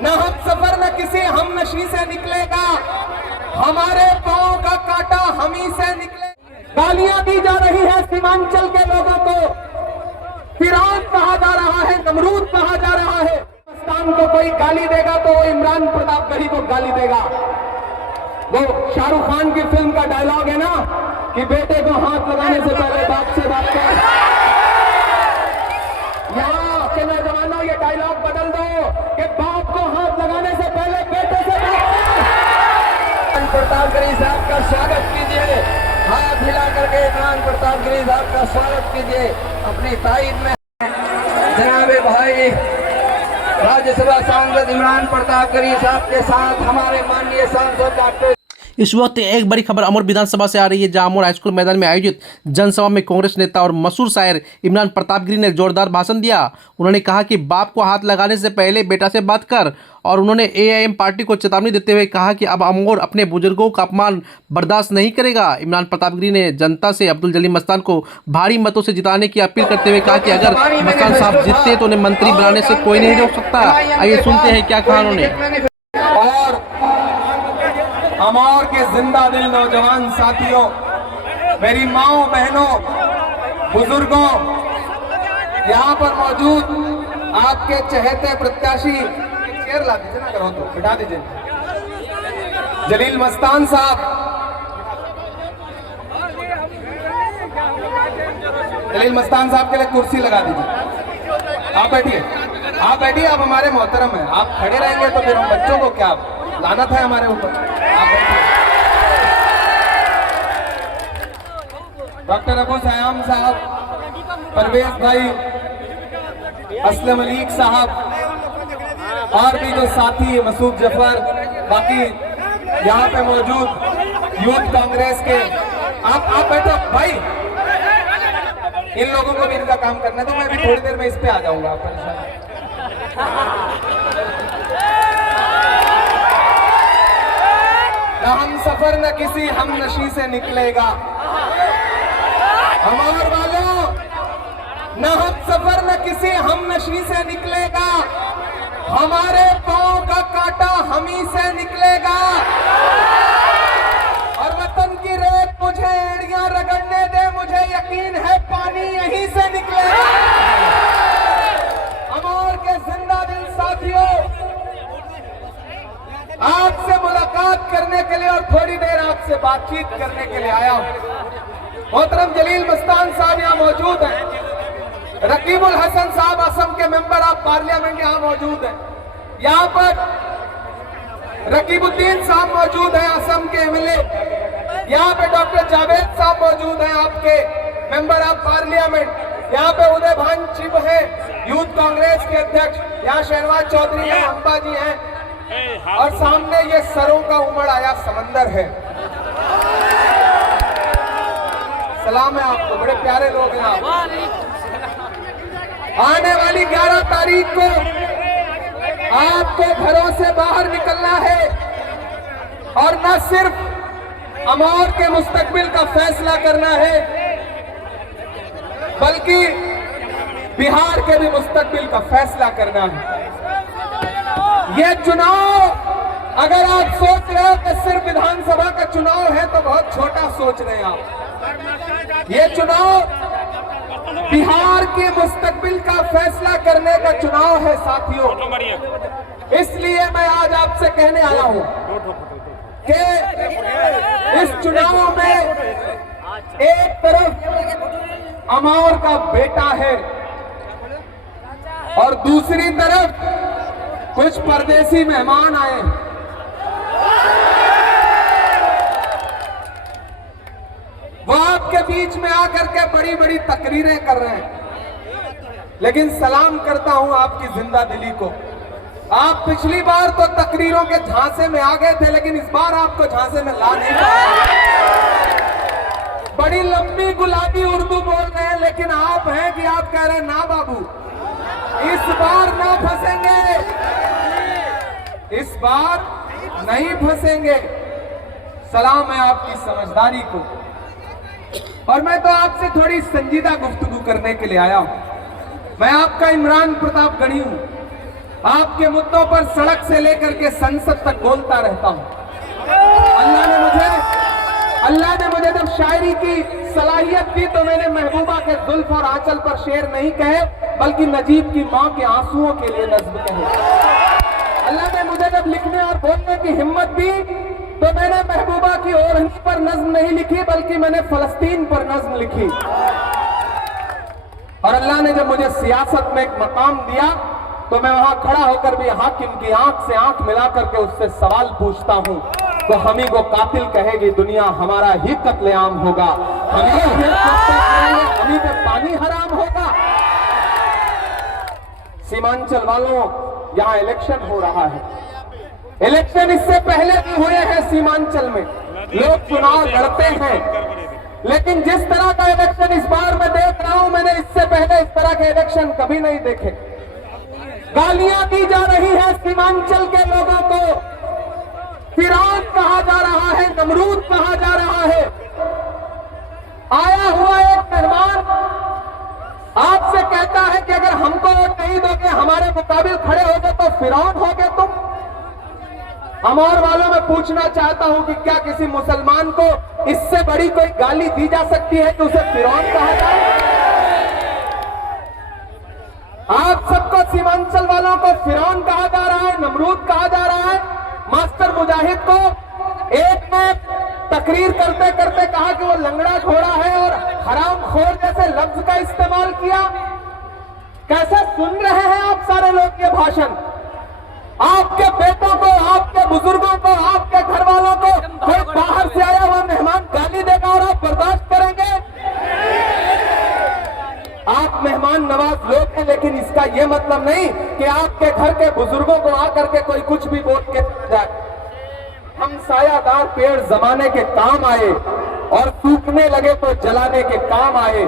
न हम सफर न किसी हम नशी से निकलेगा, हमारे पांव का कांटा हम ही से निकलेगा। गालियां दी जा रही है सीमांचल के लोगों को, फिरौन कहा जा रहा है, नमरूद कहा जा रहा है। पाकिस्तान को कोई गाली देगा तो वो इमरान प्रतापगढ़ी को गाली देगा। वो शाहरुख खान की फिल्म का डायलॉग है ना कि बेटे को हाथ लगाने से पहले बाप से बात कर। यहाँ के नौजवानों ये डायलॉग बदल दो कि बाप को हाथ लगाने से पहले बेटे से बात कर। प्रतापगढ़ी साहब का स्वागत कीजिए, हाथ हिला करके इमरान प्रतापगढ़ी साहब का स्वागत कीजिए। अपनी तारीफ में जनाब भाई राज्यसभा सांसद इमरान प्रतापगढ़ी साहब के साथ हमारे माननीय सांसद डॉक्टर। इस वक्त एक बड़ी खबर अमर विधानसभा से आ रही है, जहां अमर हाईस्कूल मैदान में आयोजित जनसभा में कांग्रेस नेता और मशहूर शायर इमरान प्रतापगढ़ी ने जोरदार भाषण दिया। उन्होंने कहा कि बाप को हाथ लगाने से पहले बेटा से बात कर, और उन्होंने एआईएम पार्टी को चेतावनी देते हुए कहा कि अब अमर अपने बुजुर्गों का अपमान बर्दाश्त नहीं करेगा। इमरान प्रतापगढ़ी ने जनता से अब्दुल जलील मस्तान को भारी मतों से जिताने की अपील करते हुए कहा कि अगर मस्तान साहब जीतते तो उन्हें मंत्री बनाने से कोई नहीं रोक सकता। आइए सुनते हैं क्या कहा उन्होंने। और अमर के जिंदा दिल नौजवान साथियों, मेरी माओ बहनों, बुजुर्गों, यहाँ पर मौजूद आपके चहेते प्रत्याशी, चेयर ला दीजिए ना, करो तो बिठा दीजिए, जलील मस्तान साहब, जलील मस्तान साहब के लिए कुर्सी लगा दीजिए। आप बैठिए, आप बैठिए, आप हमारे मोहतरम हैं। आप खड़े रहेंगे तो फिर हम बच्चों को क्या लानत है हमारे ऊपर। डॉक्टर अबू सयाम साहब, परवेज भाई, असलम मलिक साहब और भी जो साथी, मसूद जफर, बाकी यहाँ पे मौजूद यूथ कांग्रेस के, आप बैठो भाई, इन लोगों को भी इनका काम करना है, तो मैं भी थोड़ी देर में इस पे आ जाऊंगा। न हम सफर न किसी हम नशी से निकलेगा, हमार वालों, न हम सफर न किसी हम नशी से निकलेगा, हमारे पांव का कांटा हम ही से निकलेगा। और वतन की रेत मुझे एड़ियां रगड़ने दे, मुझे यकीन है पानी यहीं से निकलेगा। अमर के जिंदा दिल साथियों, आपसे मुलाकात करने के लिए और थोड़ी देर आपसे बातचीत करने के लिए आया हूं। मोहतरम जलील मस्तान साहब यहाँ मौजूद हैं, रकीबुल हसन साहब असम के मेंबर ऑफ पार्लियामेंट यहाँ मौजूद हैं, यहाँ पर रकीबुद्दीन साहब मौजूद हैं असम के एमएलए, यहाँ पे डॉक्टर जावेद साहब मौजूद हैं आपके मेंबर ऑफ पार्लियामेंट, यहाँ पे उदय भान चिब है यूथ कांग्रेस के अध्यक्ष, यहाँ शहनवाज चौधरी हैं, अंबा जी हैं, और सामने ये सरों का उमड़ आया समंदर है। सलाम है आपको, बड़े प्यारे लोग हैं आप। आने वाली 11 तारीख को आपको घरों से बाहर निकलना है और न सिर्फ अमर के मुस्तकबिल का फैसला करना है, बल्कि बिहार के भी मुस्तकबिल का फैसला करना है। ये चुनाव, अगर आप सोच रहे हो कि सिर्फ विधानसभा का चुनाव है तो बहुत छोटा सोच रहे हैं आप। ये चुनाव बिहार के मुस्तकबिल का फैसला करने का चुनाव है साथियों। इसलिए मैं आज आपसे कहने आया हूं कि इस चुनाव में एक तरफ अमर का बेटा है और दूसरी तरफ कुछ परदेसी मेहमान आए। वो आपके बीच में आकर के बड़ी बड़ी तकरीरें कर रहे हैं, लेकिन सलाम करता हूं आपकी जिंदा दिली को। आप पिछली बार तो तकरीरों के झांसे में आ गए थे, लेकिन इस बार आपको झांसे में ला नहीं पाए। बड़ी लंबी गुलाबी उर्दू बोल रहे हैं, लेकिन आप हैं कि आप कह रहे हैं ना बाबू, इस बार ना फंसेंगे, इस बार नहीं फंसेंगे। सलाम है आपकी समझदारी को। और मैं तो आपसे थोड़ी संजीदा गुफ्तगू करने के लिए आया हूं। मैं आपका इमरान प्रतापगढ़ी हूं। आपके मुद्दों पर सड़क से लेकर के संसद तक बोलता रहता हूं। अल्लाह ने मुझे जब शायरी की सलाहियत दी तो मैंने महबूबा के जुल्फ और आंचल पर शेर नहीं कहे, बल्कि नजीब की मां के आंसुओं के लिए नज्म कहे। अल्लाह ने मुझे जब लिखने और बोलने की हिम्मत दी तो मैंने महबूबा की ओढ़नी पर नज्म नहीं लिखी, बल्कि मैंने फलस्तीन पर नज्म लिखी। और अल्लाह ने जब मुझे सियासत में एक मकाम दिया तो मैं वहां खड़ा होकर भी हाकिम की आंख से आंख मिला करके उससे सवाल पूछता हूं, तो हम ही को कातिल कहेगी दुनिया, हमारा ही कत्लेआम होगा, हम ही पे पानी हराम होगा। सीमांचल वालों, यहां इलेक्शन हो रहा है। इलेक्शन इससे पहले भी हुए हैं सीमांचल में, लोग चुनाव लड़ते हैं, लेकिन जिस तरह का इलेक्शन इस बार मैं देख रहा हूं, मैंने इससे पहले इस तरह के इलेक्शन कभी नहीं देखे। गालियां दी जा रही है सीमांचल के लोगों को, फिरौन कहा जा रहा है, नमरूद कहा जा रहा है। आया हुआ एक मेहमान आपसे कहता है कि अगर हमको वोट नहीं दोगे, हमारे मुकाबिल खड़े होगे तो फिरौन होगे तुम। अमौर वालों में पूछना चाहता हूं कि क्या किसी मुसलमान को इससे बड़ी कोई गाली दी जा सकती है कि उसे फिरौन कहा जाए? आप सबको, सीमांचल वालों को फिरौन कहा जा रहा है, नमरूद कहा जा रहा है। मास्टर मुजाहिद को एक ने तकरीर करते करते कहा कि वो लंगड़ा घोड़ा है और हरामखोर जैसे लफ्ज का इस्तेमाल किया। कैसे सुन रहे हैं आप सारे लोग ये भाषण? आपके बेटों को, आपके बुजुर्गों को, आपके घर वालों को कोई बाहर से आया हुआ मेहमान गाली देगा और आप बर्दाश्त करेंगे? आप मेहमान नवाज लोग हैं, लेकिन इसका यह मतलब नहीं कि आपके घर के बुजुर्गों को आकर के कोई कुछ भी बोल के जाए। हम सायादार पेड़ जमाने के काम आए और सूखने लगे तो जलाने के काम आए।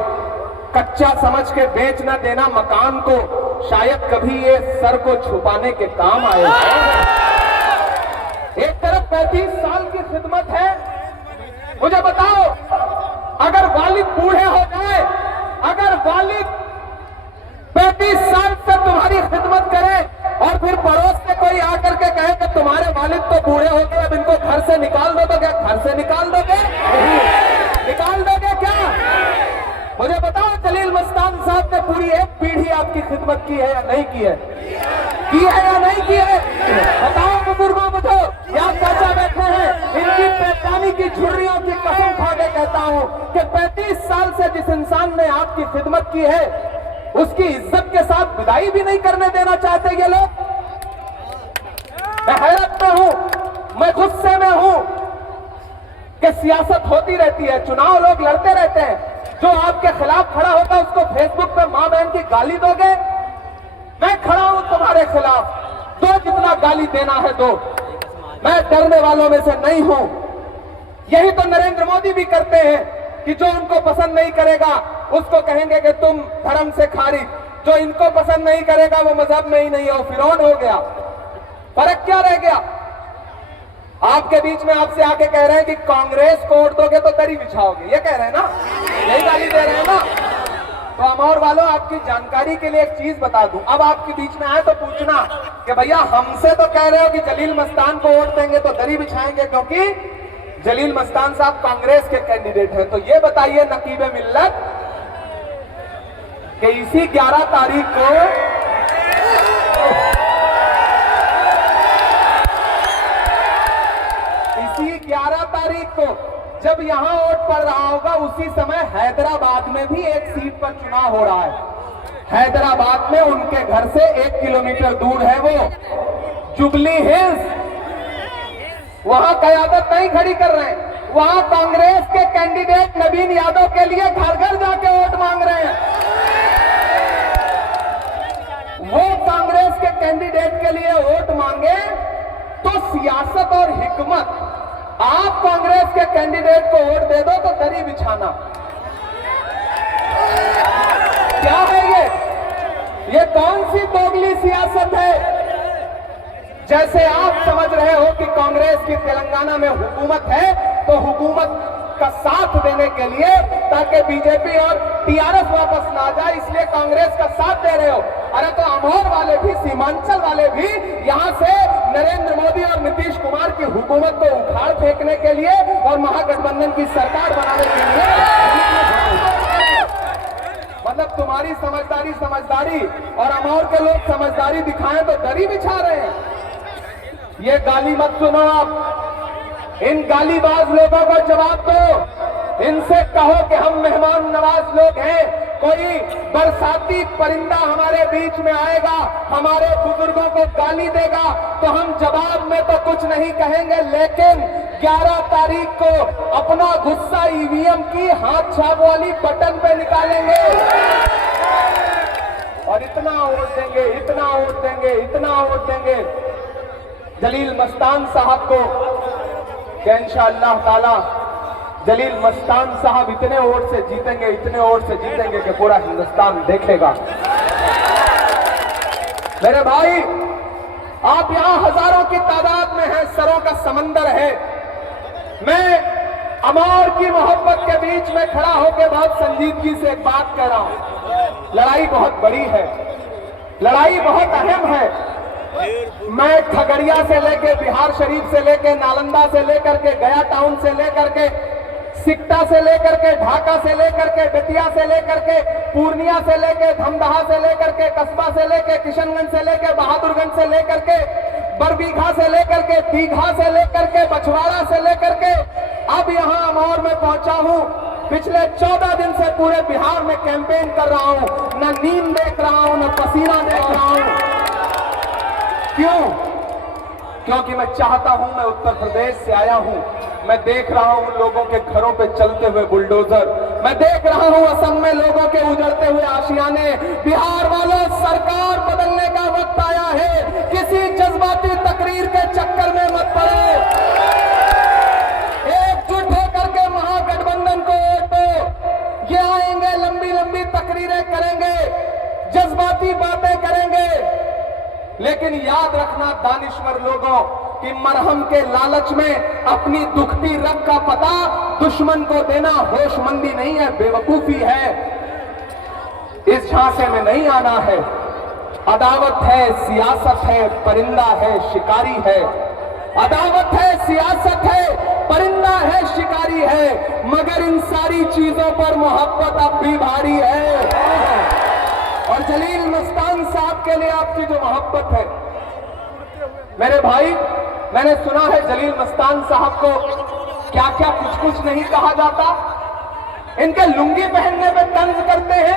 कच्चा समझ के बेच न देना मकान को, शायद कभी ये सर को छुपाने के काम आए। एक तरफ 35 साल की खिदमत है, मुझे बताओ, अगर वालिद बूढ़े हो जाए, अगर वालिद 35 साल से तुम्हारी खिदमत करे और फिर पड़ोस से कोई आकर के कहे कि तुम्हारे वालिद तो बूढ़े हो गए, अब इनको घर से निकाल दो, तो क्या घर से निकाल दोगे? निकाल दोगे क्या? मुझे बताओ, जलील मस्तान साहब ने पूरी एक पीढ़ी आपकी खिदमत की है या नहीं की है? की है या नहीं की है? बताओ बुजुर्गों, मुझे यहाँ चाचा बैठे हैं, इनकी पहचानी की झुर्रियों की कसम खा के कहता हूँ कि 35 साल से जिस इंसान ने आपकी खिदमत की है, उसकी इज्जत के साथ विदाई भी नहीं करने देना चाहते ये लोग। मैं हैरत में हूं, मैं गुस्से में हूं कि सियासत होती रहती है, चुनाव लोग लड़ते रहते हैं। जो आपके खिलाफ खड़ा होगा उसको फेसबुक पे मां बहन की गाली दोगे? मैं खड़ा हूं तुम्हारे खिलाफ, दो जितना गाली देना है दो, मैं डरने वालों में से नहीं हूं। यही तो नरेंद्र मोदी भी करते हैं कि जो उनको पसंद नहीं करेगा उसको कहेंगे कि तुम धर्म से खारिज, जो इनको पसंद नहीं करेगा वो मजहब में ही नहीं है, वो फिरौन हो गया। फर्क क्या रह गया? आपके बीच में आपसे आके कह रहे हैं कि कांग्रेस को वोट दोगे तो दरी बिछाओगे, ये कह रहे हैं ना, यही गाली दे रहे हैं ना। तो अमौर वालों, आपकी जानकारी के लिए एक चीज बता दूं, अब आपके बीच में आए तो पूछना कि भैया हमसे तो कह रहे हो कि जलील मस्तान को वोट देंगे तो दरी बिछाएंगे क्योंकि जलील मस्तान साहब कांग्रेस के कैंडिडेट हैं, तो ये बताइए नकीबे मिल्लत कि इसी 11 तारीख को जब यहां वोट पड़ रहा होगा, उसी समय हैदराबाद में भी एक सीट पर चुनाव हो रहा है। हैदराबाद में उनके घर से 1 किलोमीटर दूर है वो जुबली हिल्स, वहां कयादत नहीं खड़ी कर रहे हैं, वहां कांग्रेस के कैंडिडेट नवीन यादव के लिए घर घर जाके वोट मांग रहे हैं। वो कांग्रेस के कैंडिडेट के लिए वोट मांगे तो सियासत और हिकमत, आप कांग्रेस के कैंडिडेट को वोट दे दो तो दरी बिछाना, क्या है ये कौन सी दोगली सियासत है? जैसे आप समझ रहे हो कि कांग्रेस की तेलंगाना में हुकूमत है, तो हुकूमत का साथ देने के लिए ताकि बीजेपी और टीआरएस वापस ना जाए, इसलिए कांग्रेस का साथ दे रहे हो। अरे तो अमोर वाले भी, सीमांचल वाले भी यहाँ से नरेंद्र मोदी और नीतीश कुमार की हुकूमत को उखाड़ फेंकने के लिए और महागठबंधन की सरकार बनाने के लिए, मतलब तुम्हारी समझदारी और अमोर के लोग समझदारी दिखाएं तो दरी बिछा रहे हैं। ये गाली मत सुनो आप, इन गालीबाज लोगों को जवाब दो, इनसे कहो कि हम मेहमान नवाज लोग हैं, कोई बरसाती परिंदा हमारे बीच में आएगा, हमारे बुजुर्गों को गाली देगा तो हम जवाब में तो कुछ नहीं कहेंगे, लेकिन 11 तारीख को अपना गुस्सा ईवीएम की हाथ छाप वाली बटन पे निकालेंगे और इतना वोट देंगे, इतना वोट देंगे, इतना वोट देंगे जलील मस्तान साहब को कि इंशाअल्लाह ताला जलील मस्तान साहब इतने वोट से जीतेंगे, इतने वोट से जीतेंगे कि पूरा हिंदुस्तान देखेगा। मेरे भाई, आप यहां हजारों की तादाद में हैं, सरों का समंदर है। मैं अमोर की मोहब्बत के बीच में खड़ा होकर बहुत संजीदगी से एक बात कह रहा हूं। लड़ाई बहुत बड़ी है, लड़ाई बहुत अहम है। मैं खगड़िया से लेके, बिहार शरीफ से लेके, नालंदा से लेकर के, गया टाउन से लेकर के, सिकटा से लेकर के, ढाका से लेकर के, बेतिया से लेकर के, पूर्णिया से लेके, धमदाहा से लेकर के, कस्बा से लेके, किशनगंज से लेके, बहादुरगंज से लेकर के, बरबीघा से लेकर के, दीघा से लेकर के, बछवाड़ा से लेकर के अब यहां अमोर में पहुंचा हूं। पिछले 14 दिन से पूरे बिहार में कैंपेन कर रहा हूं, न नींद देख रहा हूं, न पसीना देख रहा हूं। क्यों? क्योंकि मैं चाहता हूं, मैं उत्तर प्रदेश से आया हूं, मैं देख रहा हूं उन लोगों के घरों पे चलते हुए बुलडोजर, मैं देख रहा हूं असम में लोगों के उजड़ते हुए आशियाने। बिहार वालों, सरकार बदलने का वक्त आया है, किसी जज्बाती तकरीर के चक्कर में मत पड़ो, एकजुट होकर के महागठबंधन को वोट दो। ये आएंगे, लंबी लंबी तकरीरें करेंगे, जज्बाती बातें करेंगे, लेकिन याद रखना दानिश्वर लोगों कि मरहम के लालच में अपनी दुखती रग का पता दुश्मन को देना होशमंदी नहीं है, बेवकूफी है। इस झांसे में नहीं आना है। अदावत है, सियासत है, परिंदा है, शिकारी है। अदावत है, सियासत है, परिंदा है, शिकारी है, मगर इन सारी चीजों पर मोहब्बत अब भी भारी है। और जलील मस्तान साहब के लिए आपकी जो मोहब्बत है, मेरे भाई, मैंने सुना है जलील मस्तान साहब को क्या क्या कुछ कुछ नहीं कहा जाता। इनके लुंगी पहनने पे तंज करते हैं।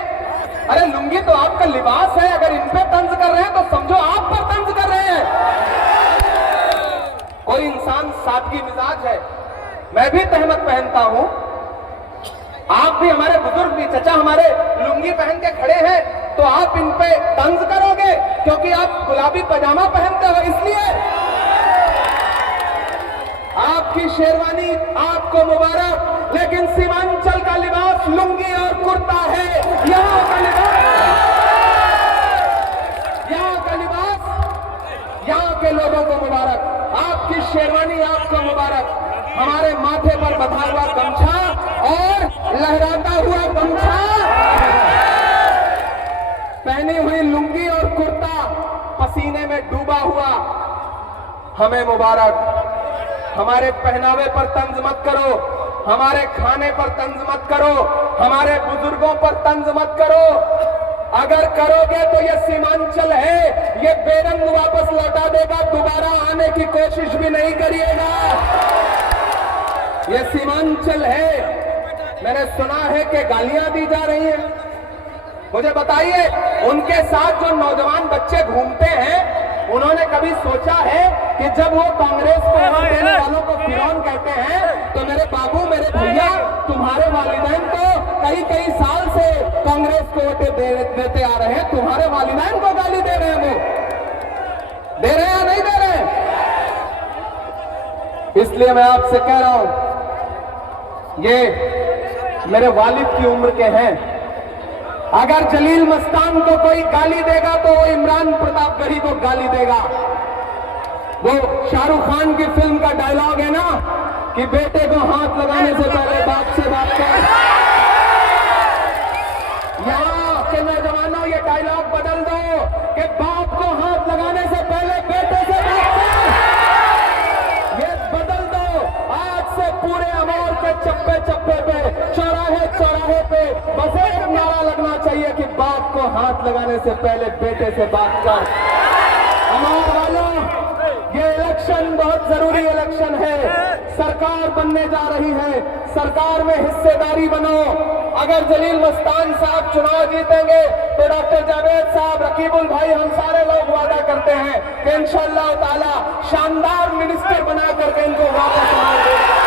अरे लुंगी तो आपका लिबास है, अगर इन पे तंज कर रहे हैं तो समझो आप पर तंज कर रहे हैं। कोई इंसान सादगी मिजाज है, मैं भी तहमत पहनता हूं, आप भी, हमारे बुजुर्ग भी, चचा हमारे लुंगी पहन के खड़े हैं तो आप इन पे तंज करोगे क्योंकि आप गुलाबी पजामा पहनते हो, इसलिए आपकी शेरवानी आपको मुबारक, लेकिन सीमांचल का लिबास लुंगी और कुर्ता है। यहाँ का लिबास यहाँ के लोगों को मुबारक, आपकी शेरवानी आपको मुबारक, हमारे माथे पर बंधा हुआ गमछा और लहराता हुआ गमछा, पहनी हुई लुंगी और कुर्ता पसीने में डूबा हुआ, हमें मुबारक। हमारे पहनावे पर तंज मत करो, हमारे खाने पर तंज मत करो, हमारे बुजुर्गों पर तंज मत करो। अगर करोगे तो ये सीमांचल है, ये बेरंग वापस लौटा देगा, दोबारा आने की कोशिश भी नहीं करिएगा। ये सीमांचल है। मैंने सुना है कि गालियां दी जा रही हैं। मुझे बताइए, उनके साथ जो नौजवान बच्चे घूमते हैं, उन्होंने कभी सोचा है कि जब वो कांग्रेस को वोट देने वालों को फिरौन कहते हैं, तो मेरे बाबू, मेरे भैया, तुम्हारे वालिदैन तो कई साल से कांग्रेस को वोटें देते आ रहे हैं, तुम्हारे वालिदैन को गाली दे रहे हैं, वो दे रहे हैं या नहीं दे रहे हैं? इसलिए मैं आपसे कह रहा हूं, ये मेरे वालिद की उम्र के हैं। अगर जलील मस्तान को कोई गाली देगा तो वो इमरान प्रतापगढ़ी को गाली देगा। वो शाहरुख खान की फिल्म का डायलॉग है ना कि बेटे को हाथ लगाने से पहले बाप से बात कर। यहाँ के नौजवानों, ये डायलॉग बदल दो। कि बाप को हाथ लगाने से पहले बेटे से बात कर। ये बदल दो। आज से पूरे अमौर के चप्पे चप्पे पे, चौराहे चौराहे पे बस एक नारा लगना चाहिए कि बाप को हाथ लगाने से पहले बेटे से बात कर। अमौर वालों, ये इलेक्शन बहुत जरूरी इलेक्शन है। सरकार बनने जा रही है, सरकार में हिस्सेदारी बनो। अगर जलील मस्तान साहब चुनाव जीतेंगे तो डॉक्टर जावेद साहब, रकीबुल भाई, हम सारे लोग वादा करते हैं कि इंशाअल्लाह ताला शानदार मिनिस्टर बना करके इनको वापस संभाल देगा।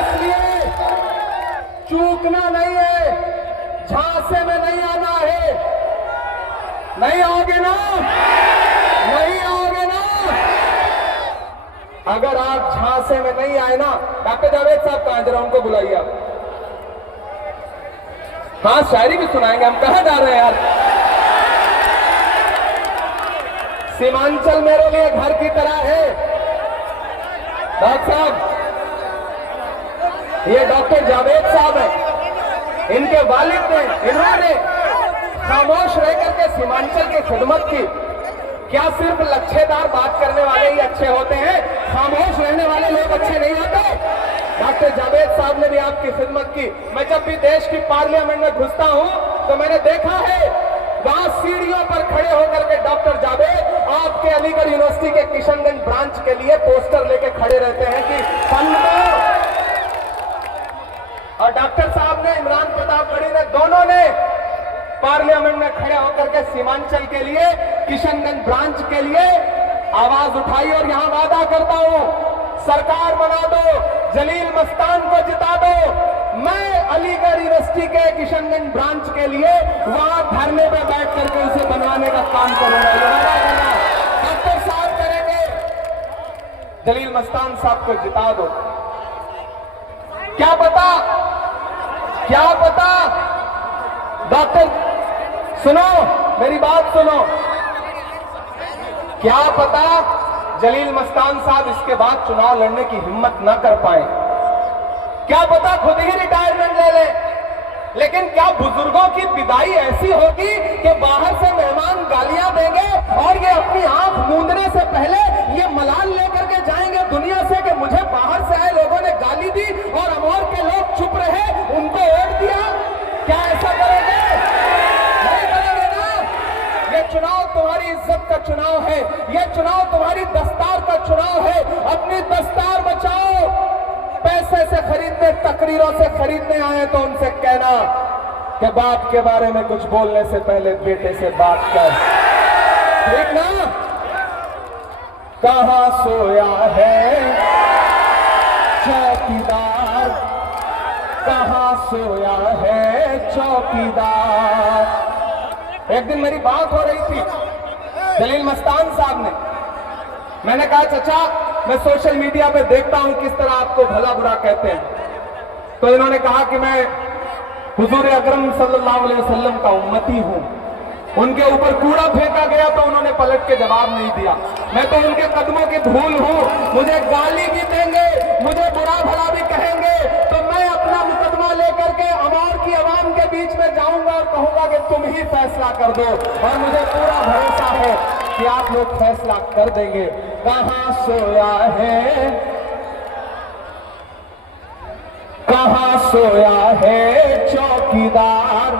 इसलिए चूकना नहीं है, झांसे में नहीं आना है। नहीं आओगे ना, नहीं आओगे ना। अगर आप झांसे में नहीं आए ना, डॉक्टर जावेद साहब कहां, जरा उनको बुलाइए आप। हाँ, शायरी भी सुनाएंगे। हम कहां जा रहे हैं यार? सीमांचल मेरे लिए घर की तरह है। डॉक्टर साहब, ये डॉक्टर जावेद साहब हैं, इनके वालिद ने, इन्होंने खामोश रह करके सीमांचल की खिदमत की। क्या सिर्फ लच्छेदार बात करने वाले ही अच्छे होते हैं? खामोश रहने वाले लोग अच्छे नहीं होते? डॉक्टर जावेद साहब ने भी आपकी खिदमत की। मैं जब भी देश की पार्लियामेंट में घुसता हूं तो मैंने देखा है वहां सीढ़ियों पर खड़े होकर के डॉक्टर जावेद आपके अलीगढ़ यूनिवर्सिटी के किशनगंज ब्रांच के लिए पोस्टर लेके खड़े रहते हैं कि फंड दो। और डॉक्टर साहब ने, इमरान प्रतापगढ़ी ने, दोनों ने पार्लियामेंट में खड़े होकर के सीमांचल के लिए, किशनगंज ब्रांच के लिए आवाज उठाई। और यहां वादा करता हूं, सरकार बना दो, जलील मस्तान को जिता दो, मैं अलीगढ़ यूनिवर्सिटी के किशनगंज ब्रांच के लिए वहां धरने पे बैठ करके उसे बनवाने का काम करूंगा। ये वादा करना डॉक्टर साहब करेंगे। जलील मस्तान साहब को जिता दो। क्या पता, क्या पता डॉक्टर, सुनो मेरी बात सुनो, क्या पता जलील मस्तान साहब इसके बाद चुनाव लड़ने की हिम्मत न कर पाए। क्या पता खुद ही रिटायरमेंट ले ले। लेकिन क्या बुजुर्गों की विदाई ऐसी होगी कि बाहर से मेहमान गालियां देंगे और ये अपनी आंख मूंदने से पहले ये मलाल लेकर के जाएंगे दुनिया से कि मुझे बाहर से आए लोगों ने गाली दी और अमौर के लोग चुप रहे, उनको वोट दिया? क्या ऐसा करेंगे? नहीं करेंगे ना। ये चुनाव तुम्हारी इज्जत का चुनाव है, ये चुनाव तुम्हारी दस्तार का चुनाव है। अपनी दस्तार बचाओ। पैसे से खरीदने, तकरीरों से खरीदने आए तो उनसे कहना कि बाप के बारे में कुछ बोलने से पहले बेटे से बात कर। ठीक ना? कहां सोया है चौकीदार, कहां सोया है चौकीदार। एक दिन मेरी बात हो रही थी जलील मस्तान साहब ने। मैंने कहा, चाचा मैं सोशल मीडिया पे देखता हूं किस तरह आपको भला बुरा कहते हैं। तो इन्होंने कहा कि मैं हुजूर अकरम सल्लल्लाहु अलैहि वसल्लम का उम्मती हूं। उनके ऊपर कूड़ा फेंका गया तो उन्होंने पलट के जवाब नहीं दिया। मैं तो उनके कदमों की धूल हूं। मुझे गाली भी देंगे, मुझे बुरा भला भी कहेंगे, तो मैं अपना मुकदमा लेकर के अमौर की आवाम के बीच में जाऊंगा और कहूंगा कि तुम ही फैसला कर दो। और मुझे पूरा भरोसा है कि आप लोग फैसला कर देंगे। कहां सोया है, कहां सोया है चौकीदार,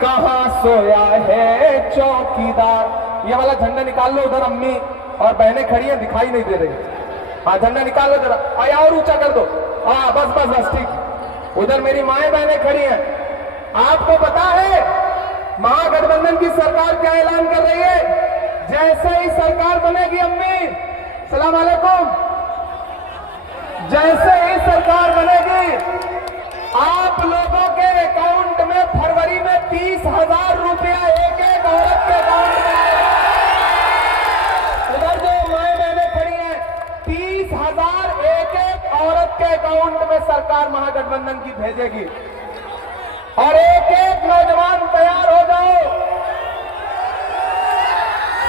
कहां सोया है चौकीदार। ये वाला झंडा निकाल लो। उधर अम्मी और बहनें खड़ी हैं, दिखाई नहीं दे रही। हाँ, झंडा निकाल लो जरा, और ऊंचा कर दो। हाँ, बस बस बस, ठीक। उधर मेरी माएं बहनें खड़ी हैं। आपको पता है महागठबंधन की सरकार क्या ऐलान कर रही है? जैसे ही सरकार बनेगी, अम्मी सलाम वालेकुम, जैसे ही सरकार बनेगी आप लोगों के अकाउंट में फरवरी में 30,000 रुपया एक एक औरत के अकाउंट में आएगा। उधर जो माए बहनें खड़ी हैं, 30,000 एक एक औरत के अकाउंट में सरकार महागठबंधन की भेजेगी। और एक एक नौजवान तैयार हो जाओ।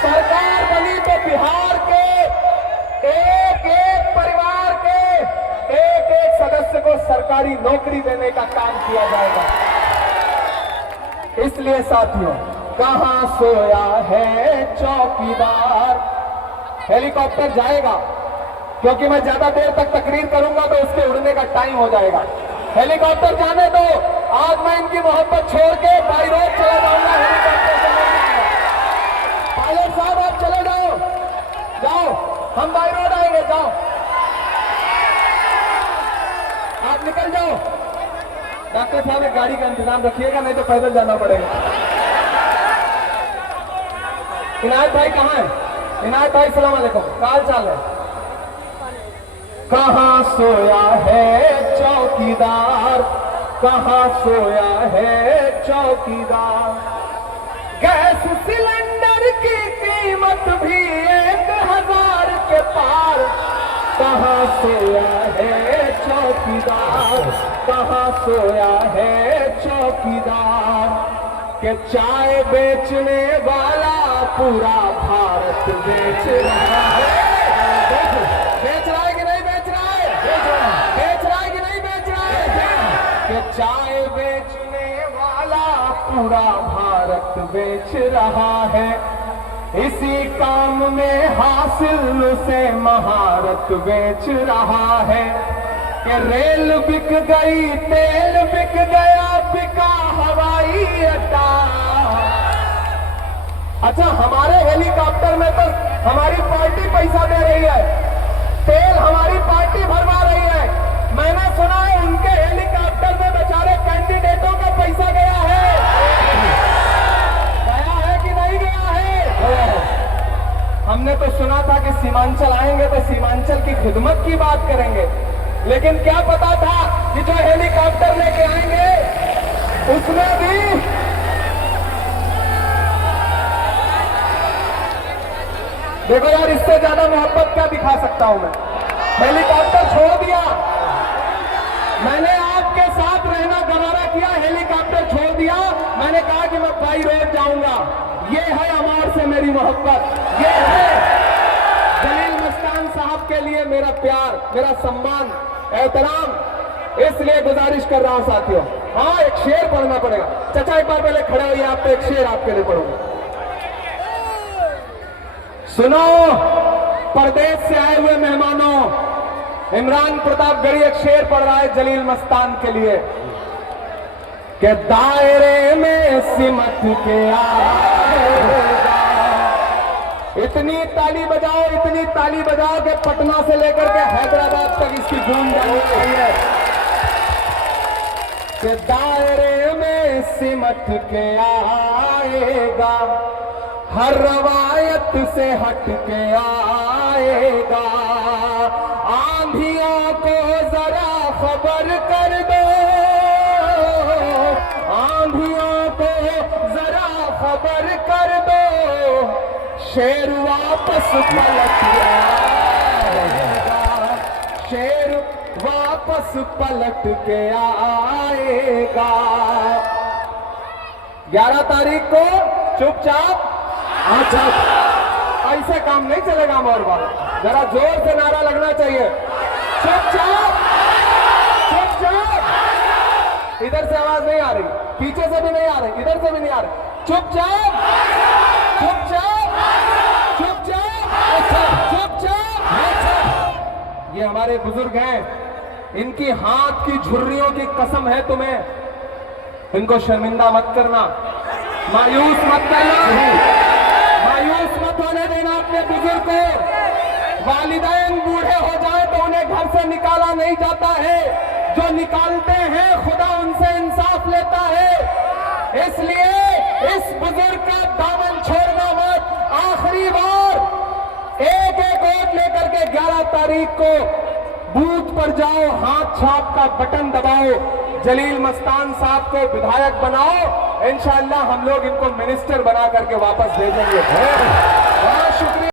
सरकार बनी तो बिहार के एक एक परिवार के एक एक सदस्य को सरकारी नौकरी देने का काम किया जाएगा। इसलिए साथियों, कहां सोया है चौकीदार। हेलीकॉप्टर जाएगा, क्योंकि मैं ज्यादा देर तक तकरीर करूंगा तो उसके उड़ने का टाइम हो जाएगा। हेलीकॉप्टर जाने दो, आज मैं इनकी मोहब्बत छोड़ के बाई रोड चला जाऊंगा। हेलीकॉप्टर से नहीं आऊंगा। पायलट साहब आप चले जाओ, जाओ, हम बाई रोड आएंगे, जाओ, आप निकल जाओ। डॉक्टर साहब एक गाड़ी का इंतजाम रखिएगा, नहीं तो पैदल जाना पड़ेगा। इनायत भाई कहाँ है? इनायत भाई सलाम अलैकुम, क्या हाल चाल है? कहां सोया है चौकीदार, कहां सोया है चौकीदार। गैस सिलेंडर की कीमत भी 1000 के पार। कहां सोया है चौकीदार, कहां सोया है चौकीदार। के चाय बेचने वाला पूरा भारत बेच रहा है। बेच रहा है कि नहीं बेच रहा है? बेच रहा है कि नहीं बेच रहा है? कि चाय बेचने वाला पूरा भारत बेच रहा है। इसी काम में हासिल उसे महारत बेच रहा है। कि रेल बिक गई, तेल बिक गया, बिका हवाई अड्डा। अच्छा, हमारे हेलीकॉप्टर में तो हमारी पार्टी पैसा दे रही है, तेल हमारी पार्टी भरवा रही है। मैंने सुना है उनके हेलीकॉप्टर में बेचारे कैंडिडेटों का पैसा गया है। गया है कि नहीं गया है? हमने तो सुना था कि सीमांचल आएंगे तो सीमांचल की खिदमत की बात करेंगे, लेकिन क्या पता था कि जो हेलीकॉप्टर लेके आएंगे उसमें भी देखो यार, इससे ज्यादा मोहब्बत क्या दिखा सकता हूं मैं। हेलीकॉप्टर छोड़ दिया, मैंने आपके साथ रहना गवारा किया, हेलीकॉप्टर छोड़ दिया। मैंने कहा कि मैं बाई रोड जाऊंगा। ये है अमर से मेरी मोहब्बत, ये है जलील मस्तान साहब के लिए मेरा प्यार, मेरा सम्मान, एहतराम। इसलिए गुजारिश कर रहा हूं साथियों। हाँ, एक शेर पढ़ना पड़ेगा। चाचा एक बार पहले खड़े होइए, आप तो एक शेर आपके लिए पढ़ूंगा। सुनो परदेश से आए हुए मेहमानों, इमरान प्रतापगढ़ी एक शेर पढ़ रहा है जलील मस्तान के लिए। कि दायरे में सिमट के आएगा। इतनी ताली बजाओ, इतनी ताली बजाओ कि पटना से लेकर के हैदराबाद तक इसकी गूंज जानी चाहिए। कि दायरे में सिमट के आएगा, हर रवायत से हट के आएगा। आंधियों को जरा खबर कर दो, आंधियों को जरा खबर कर दो। शेर वापस पलट आएगा, शेर वापस पलट के आएगा। 11 तारीख को चुपचाप अच्छा, ऐसे काम नहीं चलेगा। और बात जरा जोर से नारा लगना चाहिए, चुपचाप चुपचाप। इधर से आवाज नहीं आ रही, पीछे से भी नहीं आ रही, इधर से भी नहीं आ रही। चुपचाप चुपचाप चुपचाप चुपचाप। ये हमारे बुजुर्ग हैं, इनकी हाथ की झुर्रियों की कसम है तुम्हें। इनको शर्मिंदा मत करना, मायूस मत करना, मायूस मत होने देना अपने बुजुर्ग को। वालिदैन बूढ़े हो जाए तो उन्हें घर से निकाला नहीं जाता है, जो निकालते हैं खुदा उनसे इंसाफ लेता है। इसलिए इस बुजुर्ग का दामन छोड़ना मत। आखिरी बार एक एक वोट लेकर के 11 तारीख को बूथ पर जाओ, हाथ छाप का बटन दबाओ, जलील मस्तान साहब को विधायक बनाओ। इंशाअल्लाह हम लोग इनको मिनिस्टर बना करके वापस भेजेंगे। बहुत शुक्रिया।